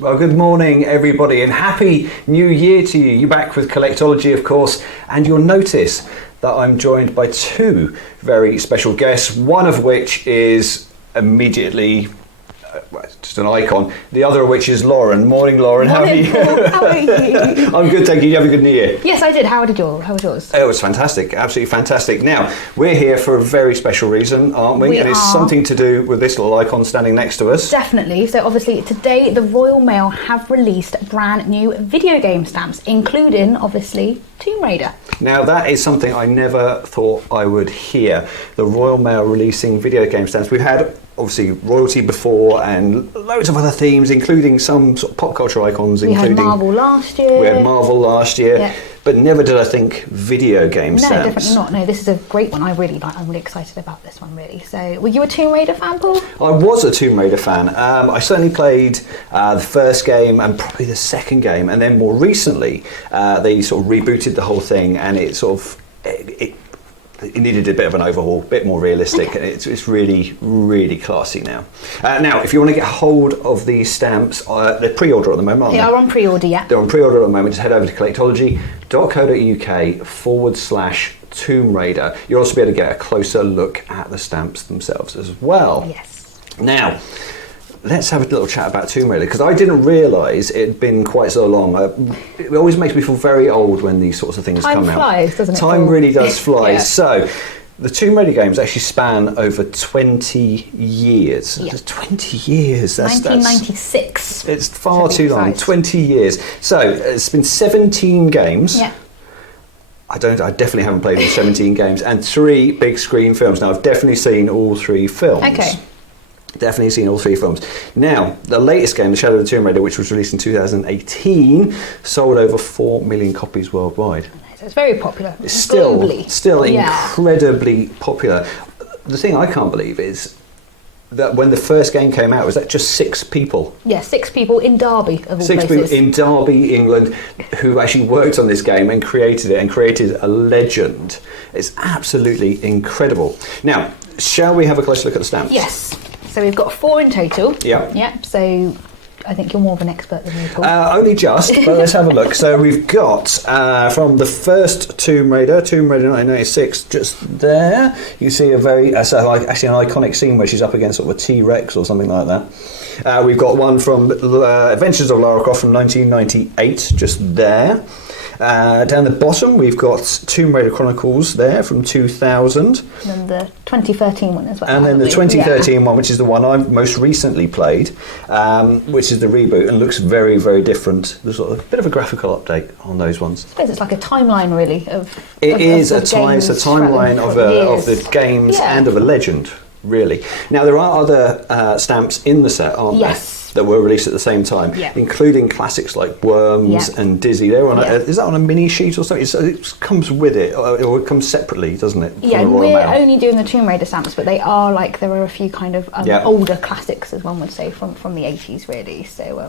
Well, good morning, everybody, and Happy New Year to you. You're back with Collectology, of course, and you'll notice that I'm joined by two very special guests, one of which is immediately just an icon, the other of which is Lauren. Morning, Lauren. Morning, How are you? Paul. How are you? I'm good, thank you. You have a good New Year? Yes, I did. How was yours? It was fantastic, absolutely fantastic. Now, we're here for a very special reason, aren't we? We and it's are. something to do with this little icon standing next to us. Definitely. So obviously today the Royal Mail have released brand new video game stamps, including obviously Tomb Raider. Now, that is something I never thought I would hear. The Royal Mail releasing video game stamps. We've had obviously royalty before and loads of other themes, including some sort of pop culture icons. We had Marvel last year. We had Marvel last year. Yeah. But never did I think video game No, stamps. definitely not. No, this is a great one. I'm really excited about this one, really. So, were you a Tomb Raider fan, Paul? I was a Tomb Raider fan. I certainly played the first game and probably the second game, and then more recently they sort of rebooted the whole thing, and it sort of it needed a bit of an overhaul, a bit more realistic. Okay. It's really, really classy now. Now, if you want to get hold of these stamps, they're pre-order at the moment, aren't They are on pre-order, yeah. They're on pre-order at the moment. Just head over to collectology.co.uk/Tomb Raider. You'll also be able to get a closer look at the stamps themselves as well. Yes. Now, let's have a little chat about Tomb Raider, because I didn't realise it had been quite so long. It always makes me feel very old when these sorts of things come out. Time flies, doesn't it? Time Paul? really does fly. Yeah. So, the Tomb Raider games actually span over 20 years. Yeah. 20 years. That's 1996. it's far to be too long. precise. 20 years. So, it's been 17 games. Yeah. I definitely haven't played all 17 games, and 3 big screen films. Now, I've definitely seen all 3 films. Okay. Definitely seen all 3 films. Now, the latest game, The Shadow of the Tomb Raider, which was released in 2018, sold over 4 million copies worldwide. So it's very popular. It's still globally. Yeah. incredibly popular. The thing I can't believe is that when the first game came out, was that just 6 people? Yeah, 6 people in Derby, of all 6 places. people in Derby, England, who actually worked on this game and created it and created a legend. It's absolutely incredible. Now, shall we have a closer look at the stamps? Yes. So we've got 4 in total. Yeah. Yep. So I think you're more of an expert than me, Paul. Only just, but let's have a look. So we've got from the first Tomb Raider 1996, just there. You see a very, actually an iconic scene where she's up against sort of a T-Rex or something like that. We've got one from Adventures of Lara Croft from 1998, just there. Down the bottom, we've got Tomb Raider Chronicles there from 2000. And then the 2013 one as well. And then the haven't we? 2013 one, which is the one I've most recently played, which is the reboot, and looks very, very different. There's sort of a bit of a graphical update on those ones. I suppose it's like a timeline, really, of. It is of a timeline of the games Yeah. and of a legend, really. Now, there are other stamps in the set, aren't there? Yes. That were released at the same time, Yeah. including classics like Worms Yeah. and Dizzy. They're on Yeah. is that on a mini sheet or something? It comes with it, or it comes separately, doesn't it? from Yeah, the Royal we're Mail? only doing the Tomb Raider stamps, but they are like, there are a few kind of Yeah. older classics, as one would say, from the 80s, really. So,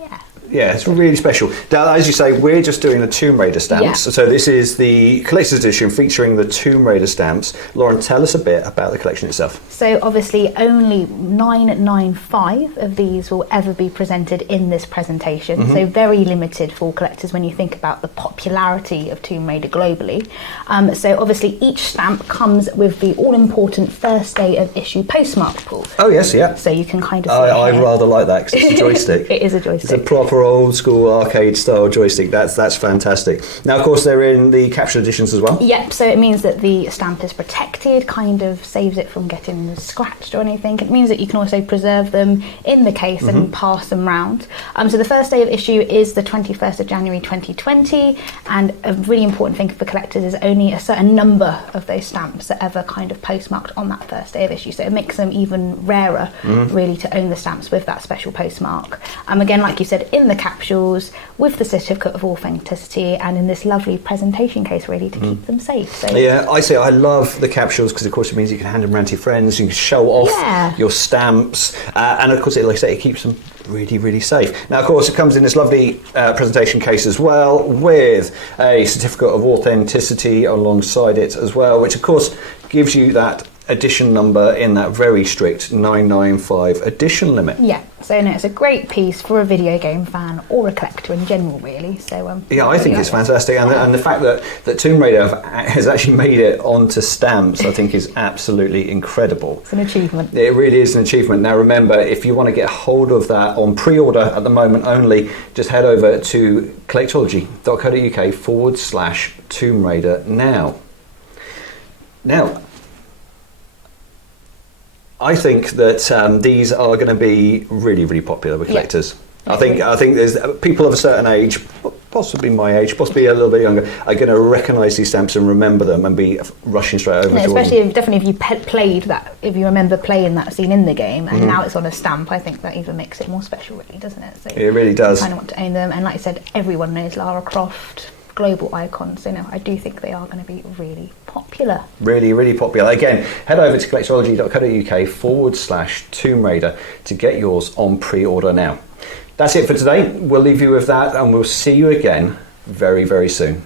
yeah. Yeah, it's really special. Now, as you say, we're just doing the Tomb Raider stamps. Yeah. So this is the collector's edition featuring the Tomb Raider stamps. Lauren, tell us a bit about the collection itself. So obviously only 995 of these will ever be presented in this presentation. Mm-hmm. So very limited for collectors when you think about the popularity of Tomb Raider globally. So obviously each stamp comes with the all-important first day of issue postmark, Paul. Oh, yes, yeah. So you can kind of see I here. rather like that because it's a joystick. It is a It's a joystick. proper old school arcade style joystick. That's fantastic. Now, of course, they're in the capsule editions as well. Yep, so it means that the stamp is protected, kind of saves it from getting scratched or anything. It means that you can also preserve them in the case and pass them round. So the first day of issue is the 21st of January 2020, and a really important thing for collectors is only a certain number of those stamps are ever kind of postmarked on that first day of issue. So it makes them even rarer, really, to own the stamps with that special postmark. Again, like you said, in the capsules, with the certificate of authenticity, and in this lovely presentation case, really, to keep them safe. So Yeah, I love the capsules because, of course, it means you can hand them around to your friends, you can show off Yeah. your stamps, and of course, like I say, it keeps them really, really safe. Now, of course, it comes in this lovely presentation case as well, with a certificate of authenticity alongside it as well, which, of course, gives you that edition number in that very strict 995 edition limit. Yeah, so no, it's a great piece for a video game fan or a collector in general, really. So yeah, I think it's fantastic, and the fact that Tomb Raider has actually made it onto stamps, I think, is absolutely incredible. It's an achievement. It really is an achievement. Now, remember, if you want to get hold of that on pre-order at the moment only, just head over to collectology.co.uk/Tomb Raider now. Now, I think that these are going to be really, really popular with collectors. Yeah. I think there's people of a certain age, possibly my age, possibly a little bit younger, are going to recognise these stamps and remember them and be rushing straight over to especially them. Definitely if you played that, if you remember playing that scene in the game and now it's on a stamp, I think that even makes it more special, really, doesn't it? So it really does. You kind of want to own them, and like I said, everyone knows Lara Croft, global icons, so no, I do think they are going to be really popular. Really, really popular. Again, head over to collectology.co.uk/Tomb Raider to get yours on pre-order now. That's it for today. We'll leave you with that, and we'll see you again very, very soon.